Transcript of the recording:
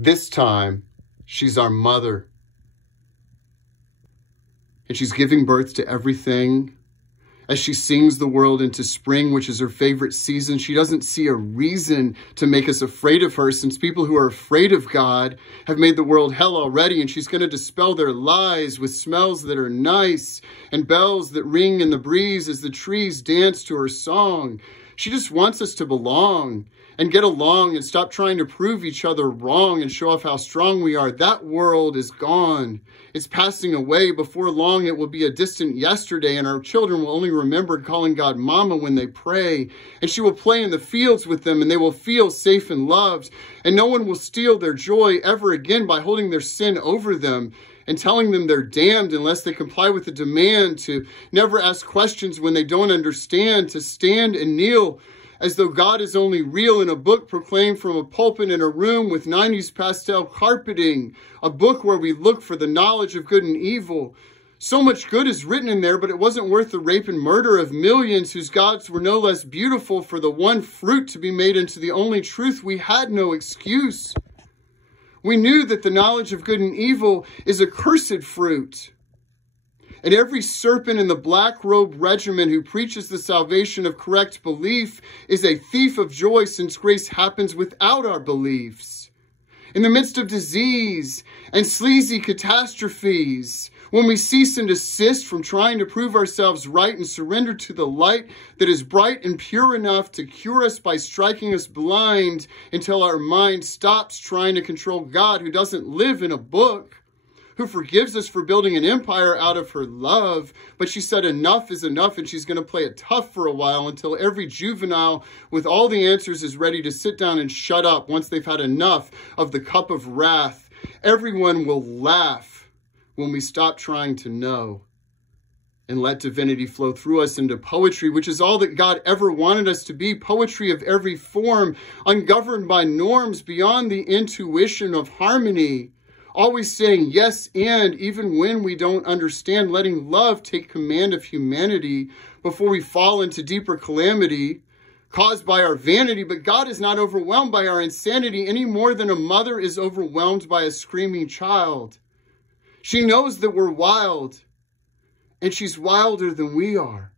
This time, she's our mother. And she's giving birth to everything. As she sings the world into spring, which is her favorite season, she doesn't see a reason to make us afraid of her, since people who are afraid of God have made the world hell already, and she's going to dispel their lies with smells that are nice and bells that ring in the breeze as the trees dance to her song. She just wants us to belong and get along and stop trying to prove each other wrong and show off how strong we are. That world is gone. It's passing away. Before long, it will be a distant yesterday, and our children will only remember calling God Mama when they pray. And she will play in the fields with them, and they will feel safe and loved. And no one will steal their joy ever again by holding their sin over them and telling them they're damned unless they comply with the demand to never ask questions when they don't understand, to stand and kneel as though God is only real in a book proclaimed from a pulpit in a room with 90s pastel carpeting, a book where we look for the knowledge of good and evil. So much good is written in there, but it wasn't worth the rape and murder of millions whose gods were no less beautiful for the one fruit to be made into the only truth. We had no excuse. We knew that the knowledge of good and evil is a cursed fruit. And every serpent in the black-robed regiment who preaches the salvation of correct belief is a thief of joy, since grace happens without our beliefs. In the midst of disease and sleazy catastrophes, when we cease and desist from trying to prove ourselves right and surrender to the light that is bright and pure enough to cure us by striking us blind until our mind stops trying to control God, who doesn't live in a book, who forgives us for building an empire out of her love. But she said enough is enough, and she's going to play it tough for a while until every juvenile with all the answers is ready to sit down and shut up once they've had enough of the cup of wrath. Everyone will laugh when we stop trying to know and let divinity flow through us into poetry, which is all that God ever wanted us to be. Poetry of every form, ungoverned by norms, beyond the intuition of harmony. Always saying yes and, even when we don't understand, letting love take command of humanity before we fall into deeper calamity caused by our vanity. But God is not overwhelmed by our insanity any more than a mother is overwhelmed by a screaming child. She knows that we're wild, and she's wilder than we are.